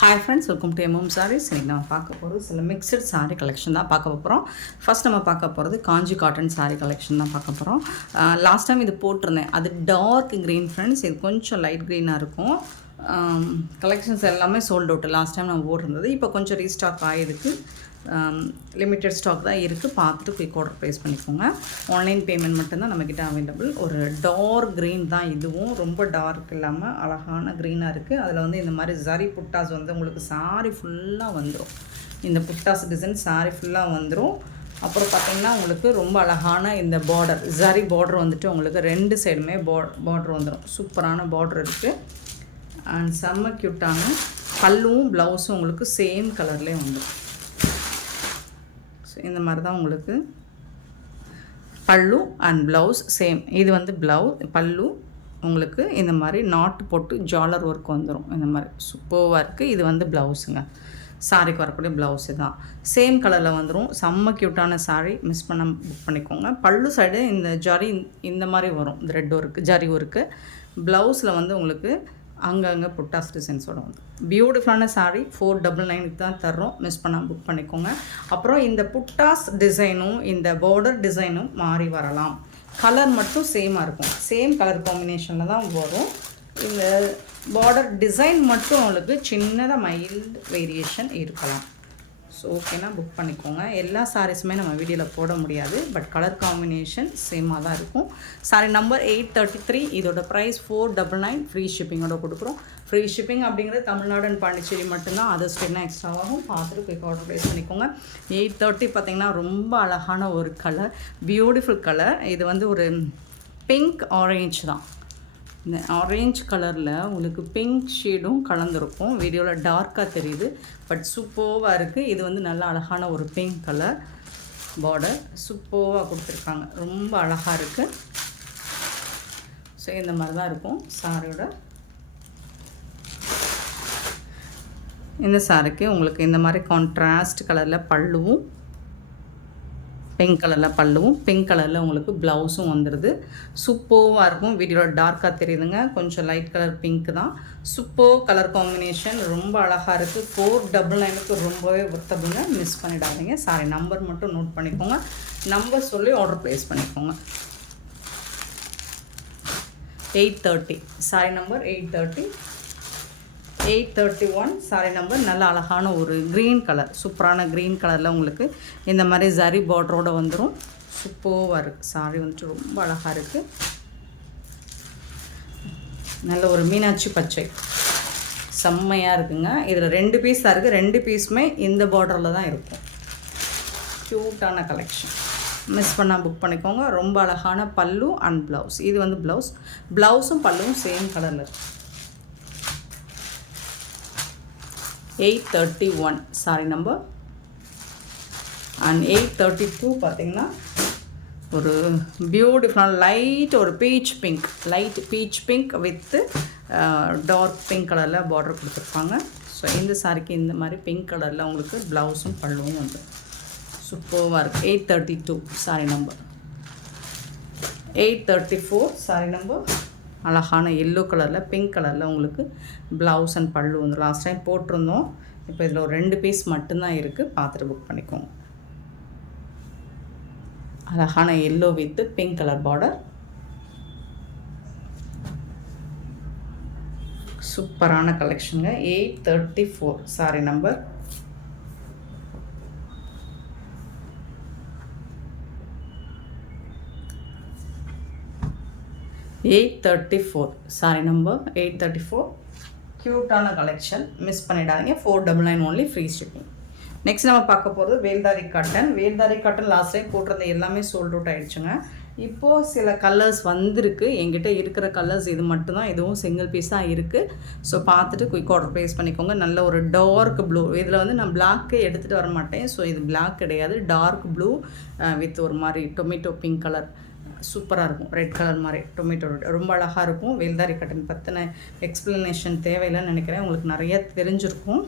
Hi friends, welcome to MM sarees. இன்றைக்கி நம்ம பார்க்க போகிறது சில மிக்சட் சாரீ கலெக்ஷன் தான் பார்க்க போகிறோம். ஃபர்ஸ்ட் நம்ம பார்க்க போகிறது காஞ்சி காட்டன் சாரீ கலெக்ஷன் தான் பார்க்க போகிறோம். லாஸ்ட் டைம் இது போட்டிருந்தேன், அது டார்க் க்ரீன் ஃப்ரெண்ட்ஸ். இது கொஞ்சம் லைட் க்ரீனாக இருக்கும். கலெக்ஷன்ஸ் எல்லாமே சோல்ட் அவுட். லாஸ்ட் டைம் நம்ம போட்டிருந்தது, இப்போ கொஞ்சம் ரீஸ்டாக் ஆகிருக்கு. லிமிட்டட் ஸ்டாக் தான் இருக்குது. பார்த்துட்டு குயிக் ஆர்டர் ப்ளேஸ் பண்ணிக்கோங்க. ஆன்லைன் பேமெண்ட் மட்டும்தான் நம்மக்கிட்ட அவைலபிள். ஒரு டார்க் க்ரீன் தான் இதுவும், ரொம்ப டார்க் இல்லாமல் அழகான க்ரீனாக இருக்குது. அதில் வந்து இந்த மாதிரி ஜரி புட்டாஸ் வந்து உங்களுக்கு சாரி ஃபுல்லாக வந்துடும். இந்த புட்டாஸ் டிசைன் சாரி ஃபுல்லாக வந்துடும். அப்புறம் பார்த்திங்கன்னா உங்களுக்கு ரொம்ப அழகான இந்த பார்டர், ஜரி பார்டர் வந்துட்டு உங்களுக்கு ரெண்டு சைடுமே பார்டர் வந்துடும். சூப்பரான பார்டர் இருக்குது. அண்ட் செம்ம க்யூட்டான பல்லுவும் ப்ளவுஸும் உங்களுக்கு சேம் கலர்லேயே வந்துடும். ஸோ இந்த மாதிரி தான் உங்களுக்கு பல்லு அண்ட் ப்ளவுஸ் சேம். இது வந்து பல்லு உங்களுக்கு இந்த மாதிரி நாட்டு போட்டு ஜாலர் ஒர்க் வந்துடும். இந்த மாதிரி சூப்பராக இருக்குது. இது வந்து ப்ளவுஸுங்க, சாரிக்கு வரக்கூடிய ப்ளவுஸு தான். சேம் கலரில் வந்துடும். செம்ம க்யூட்டான சாரீ, மிஸ் பண்ண புக் பண்ணிக்கோங்க. பல்லு சைடு இந்த ஜரி இந்த மாதிரி வரும், இந்த ரெட் ஒர்க்கு ஜரி ஒர்க்கு. ப்ளவுஸில் வந்து உங்களுக்கு அங்கங்கே புட்டாஸ் டிசைன்ஸோடு வந்து பியூட்டிஃபுல்லான சாரீ. 499 தான் தர்றோம், மிஸ் பண்ணால் புக் பண்ணிக்கோங்க. அப்புறம் இந்த புட்டாஸ் டிசைனும் இந்த பார்டர் டிசைனும் மாறி வரலாம். கலர் மட்டும் சேமாக இருக்கும், சேம் கலர் காம்பினேஷனில் தான் வரும். இந்த பார்டர் டிசைன் மட்டும் உங்களுக்கு சின்னதாக மைல்டு வேரியேஷன் இருக்கலாம். ஸோ ஓகேனா புக் பண்ணிக்கோங்க. எல்லா சாரீஸுமே நம்ம வீடியோவில் போட முடியாது, பட் கலர் காம்பினேஷன் சேமாக தான் இருக்கும். சாரீ நம்பர் 833. இதோட ப்ரைஸ் 499. ஃப்ரீ ஷிப்பிங்கோட கொடுக்குறோம். ஃப்ரீ ஷிப்பிங் அப்படிங்கிறது தமிழ்நாடு அண்ட் பாண்டிச்சேரி மட்டும்தான். அதர் ஸ்டேட்னா எக்ஸ்ட்ராவாகும். பார்த்துட்டு குயிக் ஆர்டர் ப்ளேஸ் பண்ணிக்கோங்க. 830 பார்த்திங்கன்னா ரொம்ப அழகான ஒரு கலர், பியூட்டிஃபுல் கலர். இது வந்து ஒரு பிங்க் ஆரேஞ்ச் தான். இந்த ஆரேஞ்ச் கலரில் உங்களுக்கு பிங்க் ஷேடும் கலந்துருக்கும். வீடியோவில் டார்க்காக தெரியுது, பட் சூப்பராக இருக்குது. இது வந்து நல்ல அழகான ஒரு பிங்க் கலர் பார்டர், சூப்பராக கொடுத்துருக்காங்க. ரொம்ப அழகாக இருக்குது. ஸோ இந்த மாதிரி தான் இருக்கும் சாரியோட. இந்த சாரிக்கு உங்களுக்கு இந்த மாதிரி கான்ட்ராஸ்ட் கலரில் பல்லுவும், பிங்க் கலரில் பல்லுவும், பிங்க் கலரில் உங்களுக்கு ப்ளவுஸும் வந்துடுது. சூப்பராக இருக்கும். வீடியோவில் டார்க்காக தெரியுதுங்க, கொஞ்சம் லைட் கலர் பிங்க் தான். சூப்பர் கலர் காம்பினேஷன், ரொம்ப அழகாக இருக்குது. 499க்கு ரொம்பவே ஒர்த்தபுங்க, மிஸ் பண்ணிடாதீங்க. சாரி நம்பர் மட்டும் நோட் பண்ணிக்கோங்க. நம்பர் சொல்லி ஆர்டர் ப்ளேஸ் பண்ணிக்கோங்க. 830 சாரி நம்பர் 830. 831 sorry number. நல்ல அழகான ஒரு க்ரீன் கலர், சூப்பரான க்ரீன் கலரில் உங்களுக்கு இந்த மாதிரி ஜரி பார்டரோடு வந்துடும். சூப்பராக இருக்குது. சாரி வந்துட்டு ரொம்ப அழகாக இருக்குது. நல்ல ஒரு மீனாட்சி பச்சை, செம்மையாக இருக்குங்க. இதில் 2 பீஸ் தான் இருக்குது. 2 பீஸுமே இந்த பார்டரில் தான் இருக்கும். க்யூட்டான கலெக்ஷன், மிஸ் பண்ணால் புக் பண்ணிக்கோங்க. ரொம்ப அழகான பல்லு அண்ட் ப்ளவுஸ். இது வந்து ப்ளவுஸும் பல்லுவும் சேம் கலரில் இருக்குது. 831 சாரி நம்பர். அண்ட் 832 பார்த்திங்கன்னா ஒரு பியூட்டிஃபுல்லான லைட் ஒரு peach pink, light peach pink with dark pink கலரில் பார்டர் கொடுத்துருப்பாங்க. ஸோ இந்த சாரிக்கு இந்த மாதிரி பிங்க் கலரில் உங்களுக்கு ப்ளவுஸும் பல்லுவும் வந்து சூப்பராக இருக்குது. 832 சாரி நம்பர். 834 sorry number. அழகான எல்லோ கலரில் பிங்க் கலரில் உங்களுக்கு ப்ளவுஸ் அண்ட் பல்லு வந்து லாஸ்ட் டைம் போட்டிருந்தோம். இப்போ இதில் ஒரு 2 பீஸ் மட்டும்தான் இருக்குது, பார்த்துட்டு புக் பண்ணிக்கோங்க. அழகான yellow with pink colour border, சூப்பரான கலெக்ஷனுங்க. 834 சாரி நம்பர். 834 sorry number. 834 க்யூட்டான கலெக்ஷன், மிஸ் பண்ணிடாதீங்க. 499 ஒன்லி, ஃப்ரீ ஷிப்பிங். நெக்ஸ்ட் நம்ம பார்க்க போகிறது வேல்தாரி காட்டன். வேல்தாரி காட்டன் லாஸ்ட் டைம் போட்டிருந்த எல்லாமே சோல்ட் அவுட் ஆகிடுச்சுங்க. இப்போது சில கலர்ஸ் வந்திருக்கு. என்கிட்ட இருக்கிற கலர்ஸ் இது மட்டும்தான். இதுவும் சிங்கிள் பீஸ் தான் இருக்குது. ஸோ பார்த்துட்டு குயிக் ஆர்டர் ப்ளேஸ் பண்ணிக்கோங்க. நல்ல ஒரு டார்க் ப்ளூ. இதில் வந்து நான் பிளாக்கே எடுத்துகிட்டு வர மாட்டேன். ஸோ இது பிளாக் கிடையாது, டார்க் ப்ளூ வித் ஒரு மாதிரி டொமேட்டோ பிங்க் கலர். சூப்பராக இருக்கும். ரெட் கலர் மாதிரி டொமேட்டோ ரொம்ப அழகாக இருக்கும். வேல்தாரி காட்டன் பற்றின எக்ஸ்ப்ளனேஷன் தேவையில்லைன்னு நினைக்கிறேன், உங்களுக்கு நிறைய தெரிஞ்சிருக்கும்.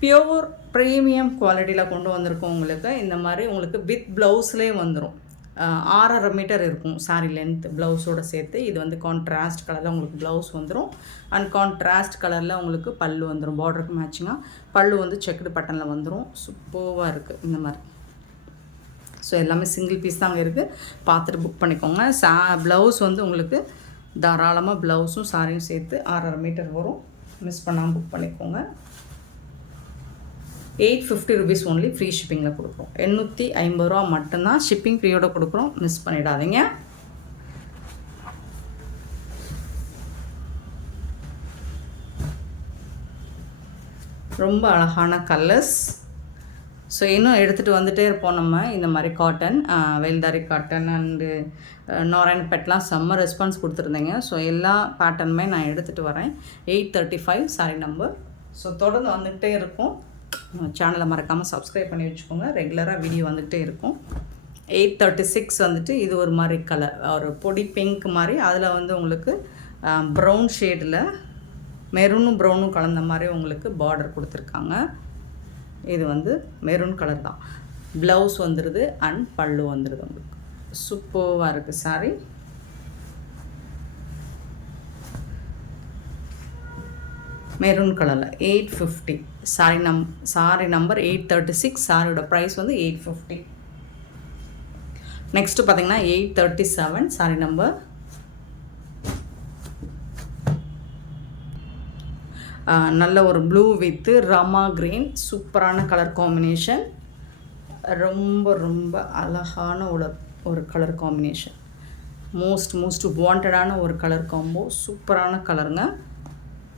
பியோர் ப்ரீமியம் குவாலிட்டியில் கொண்டு வந்திருக்கோம். உங்களுக்கு இந்த மாதிரி உங்களுக்கு வித் ப்ளவுஸ்லேயே வந்துடும். 6.5 மீட்டர் இருக்கும் சாரி லென்த் ப்ளவுஸோடு சேர்த்து. இது வந்து கான்ட்ராஸ்ட் கலரில் உங்களுக்கு ப்ளவுஸ் வந்துடும். அண்ட் கான்ட்ராஸ்ட் கலரில் உங்களுக்கு பல்லு வந்துடும். பார்டருக்கு மேட்சிங்காக பல்லு வந்து செக்குடு பட்டனில் வந்துடும். சூப்பராக இருக்குது இந்த மாதிரி. ஸோ எல்லாமே சிங்கிள் பீஸ் தாங்க இருக்குது. பார்த்துட்டு புக் பண்ணிக்கோங்க. ப்ளவுஸ் வந்து உங்களுக்கு தாராளமாக ப்ளவுஸும் சாரியும் சேர்த்து 6.5 மீட்டர் வரும். மிஸ் பண்ணாமல் புக் பண்ணிக்கோங்க. 850 ருபீஸ் ஒன்லி ஃப்ரீ ஷிப்பிங்கில் கொடுக்குறோம். 850 ரூபா மட்டும்தான் ஷிப்பிங் ஃப்ரீயோட கொடுக்குறோம். மிஸ் பண்ணிடாதீங்க. ரொம்ப அழகான கலர்ஸ். ஸோ இன்னும் எடுத்துகிட்டு வந்துகிட்டே இருப்போம் நம்ம. இந்த மாதிரி காட்டன், வேல்தாரி காட்டன் அண்டு நாராயண் பெட்லாம் செம்ம ரெஸ்பான்ஸ் கொடுத்துருந்தீங்க. ஸோ எல்லா பேட்டர்னுமே நான் எடுத்துகிட்டு வரேன். 835 சாரி நம்பர். ஸோ தொடர்ந்து வந்துக்கிட்டே இருக்கும். சேனலை மறக்காமல் சப்ஸ்கிரைப் பண்ணி வச்சுக்கோங்க. ரெகுலராக வீடியோ வந்துகிட்டே இருக்கும். 836 வந்துட்டு இது ஒரு மாதிரி கலர், ஒரு பொடி பிங்க் மாதிரி. அதில் வந்து உங்களுக்கு ப்ரௌன் ஷேடில் மெரூனும் ப்ரௌனும் கலந்த மாதிரி உங்களுக்கு பார்டர் கொடுத்துருக்காங்க. இது வந்து மெரூன் கலர் தான். ப்ளவுஸ் வந்துடுது அண்ட் பல்லு வந்துடுது. உங்களுக்கு சூப்பராக இருக்குது சாரி. மெரூன் கலரில் 850 சாரி நம்பர் 836. சாரியோட ப்ரைஸ் வந்து 850. நெக்ஸ்ட்டு பார்த்தீங்கன்னா 837 சாரி நம்பர். நல்ல ஒரு ப்ளூ வித்து ராமா க்ரீன், சூப்பரான கலர் காம்பினேஷன். ரொம்ப ரொம்ப அழகான ஒரு கலர் காம்பினேஷன். மோஸ்ட் வாண்டடான ஒரு கலர் காம்போ. சூப்பரான கலருங்க.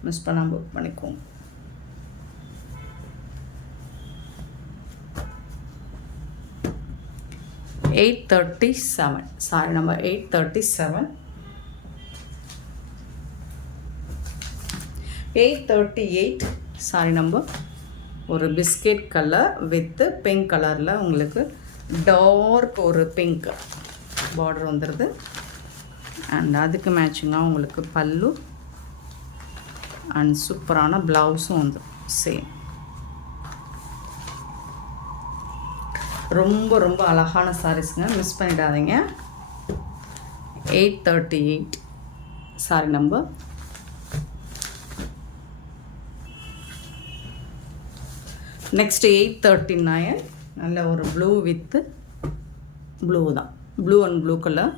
மிஸ் பண்ணாமல் புக் பண்ணிக்கோங்க. $837 சாரி நம்பர் 837. 838 sorry number. ஒரு பிஸ்கெட் கலர் வித்து பிங்க் கலரில் உங்களுக்கு டார்க் ஒரு பிங்க் பார்டர் வந்துடுது. அண்ட் அதுக்கு மேட்சிங்காக உங்களுக்கு பல்லு அண்ட் சூப்பரான ப்ளவுஸும் வந்துடும் சேம். ரொம்ப ரொம்ப அழகான சாரீஸுங்க. மிஸ் பண்ணிடாதீங்க. 838 சாரி நம்பர். நெக்ஸ்ட் 839. நல்ல ஒரு ப்ளூ வித்து ப்ளூ தான். Blue and blue colour.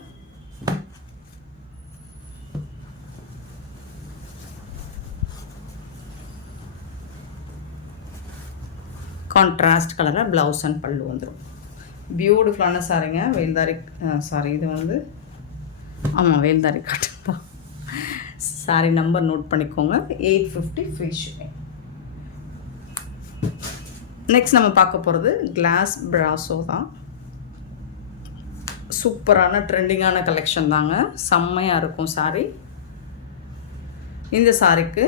Contrast கலரில் ப்ளவுஸ் அண்ட் பல்லு வந்துடும். பியூட்டிஃபுல்லான சாரிங்க. வேல்தாரி சாரி இது வந்து ஆமாம் வேல்தாரி காட்டன் தான். சாரி நம்பர் நோட் பண்ணிக்கோங்க. 850 ஃப்ரீ ஷிப்பிங். நெக்ஸ்ட் நம்ம பார்க்க போகிறது கிளாஸ் பிராசோ தான். சூப்பரான ட்ரெண்டிங்கான கலெக்ஷன் தாங்க. செம்மையாக இருக்கும் சாரி. இந்த சாரிக்கு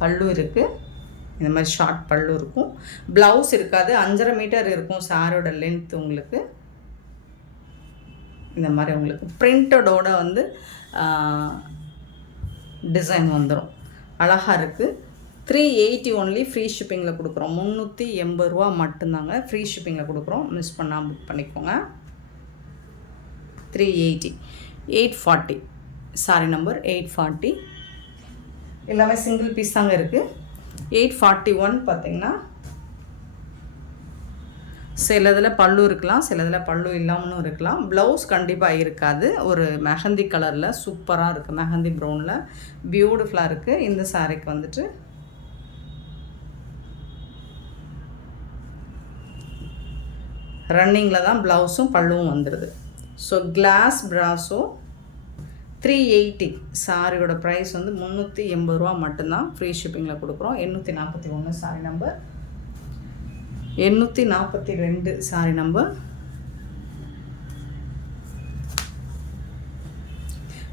பல்லு இருக்குது. இந்த மாதிரி ஷார்ட் பல்லு இருக்கும். ப்ளவுஸ் இருக்காது. 5.5 மீட்டர் இருக்கும் சாரியோட லென்த். உங்களுக்கு இந்த மாதிரி உங்களுக்கு பிரிண்டடோட வந்து டிசைன் வந்துடும். அழகாக இருக்குது. 380 ஒன்லி ஃப்ரீ ஷிப்பிங்கில் கொடுக்குறோம். 380 ரூபா மட்டும்தாங்க ஃப்ரீ ஷிப்பிங்கில் கொடுக்குறோம். மிஸ் பண்ணாமல் புக் பண்ணிக்கோங்க. 380. 840 சாரி நம்பர் 840. எல்லாமே சிங்கிள் பீஸ் தாங்க இருக்குது. 841 பார்த்திங்கன்னா சிலதில் பல்லு இருக்கலாம், சிலதில் பல்லு இல்லாமலும் இருக்கலாம். ப்ளவுஸ் கண்டிப்பாக இருக்காது. ஒரு மெஹந்தி கலரில் சூப்பராக இருக்குது. மெஹந்தி ப்ரௌனில் பியூட்டிஃபுல்லாக இருக்குது. இந்த சாரிக்கு வந்துட்டு ரன்னிங்கில் தான் ப்ளவுஸும் பல்லுவும் வந்துடுது. ஸோ கிளாஸ் பிராசோ 380. சாரியோட ப்ரைஸ் வந்து 380 ரூபா மட்டும்தான் ஃப்ரீ ஷிப்பிங்கில் கொடுக்குறோம். 841 sorry number. 842 sorry number.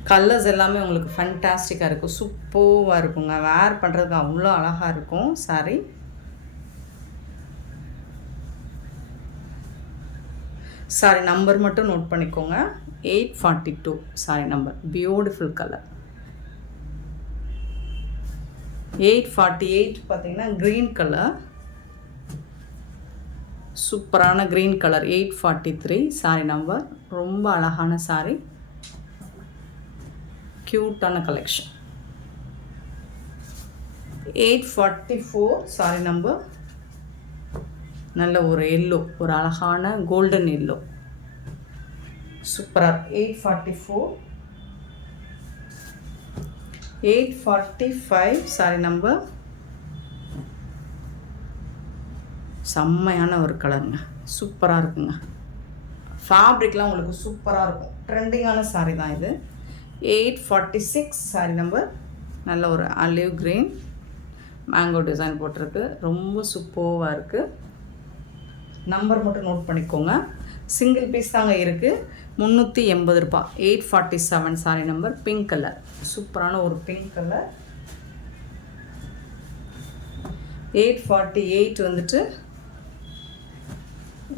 Colours எல்லாமே உங்களுக்கு ஃபண்டாஸ்டிக்காக இருக்கும். சூப்பராக இருக்குங்க. வேர் பண்ணுறதுக்கு அவ்வளோ அழகாக இருக்கும் சாரி. சாரி நம்பர் மட்டும் நோட் பண்ணிக்கோங்க. 842 சாரி நம்பர். Beautiful colour. 848 பார்த்தீங்கன்னா க்ரீன் கலர். சூப்பரான க்ரீன் கலர் 843 சாரி நம்பர். ரொம்ப அழகான சாரி, க்யூட்டான கலெக்ஷன். 844 sorry number. நல்ல ஒரு எல்லோ, ஒரு அழகான கோல்டன் எல்லோ, சூப்பராக. 844. 845 சாரி நம்பர். செம்மையான ஒரு கலருங்க, சூப்பராக இருக்குங்க. ஃபேப்ரிக்லாம் உங்களுக்கு சூப்பராக இருக்கும். ட்ரெண்டிங்கான சாரீ தான் இது. 846 சாரி நம்பர். நல்ல ஒரு ஆலிவ் க்ரீன் மேங்கோ டிசைன் போட்டிருக்கு. ரொம்ப சூப்பராக இருக்குது. நம்பர் மட்டும் நோட் பண்ணிக்கோங்க. சிங்கிள் பீஸ் தாங்க இருக்குது. 380 ரூபா. 847 சாரி நம்பர். பிங்க் கலர், சூப்பரான ஒரு பிங்க் கலர். 848 வந்துட்டு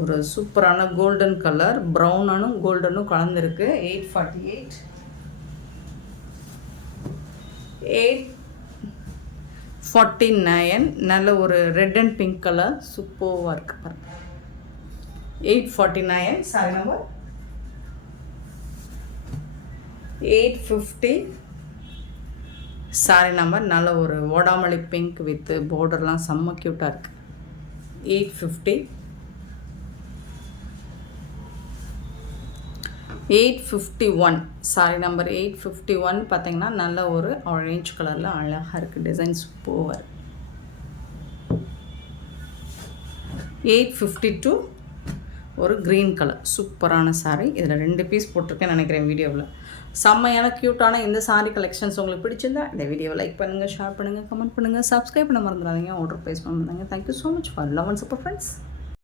ஒரு சூப்பரான கோல்டன் கலர், ப்ரௌனானும் கோல்டனும் கலந்துருக்கு. 848. 849 நல்ல ஒரு ரெட் அண்ட் பிங்க் கலர், சூப்பராக இருக்கு பாருங்க. 849 சாரி நம்பர். 850 sorry number. நல்ல ஒரு ஓடாமலி பிங்க் வித் பார்டர்லாம் செம்ம க்யூட்டாக இருக்குது. 850. 851 சாரி நம்பர். 851 பார்த்தீங்கன்னா நல்ல ஒரு ஆரஞ்சு கலரில் அழகாக இருக்குது. Design super. 852 ஒரு க்ரீன் கலர், சூப்பரான சாரீ. இதில் 2 பீஸ் போட்டிருக்கேன்னு நினைக்கிறேன் வீடியோவில். செம்மையான க்யூட்டான இந்த சாரீ கலெக்ஷன்ஸ் உங்களுக்கு பிடிச்சிருந்தா இந்த வீடியோவை லைக் பண்ணுங்கள், ஷேர் பண்ணுங்கள், கமெண்ட் பண்ணுங்கள், சப்ஸ்கிரைப் பண்ண மறந்துடாதீங்க. ஆர்டர் ப்ளேஸ் பண்ணுங்க. Thank you so much for love and support friends.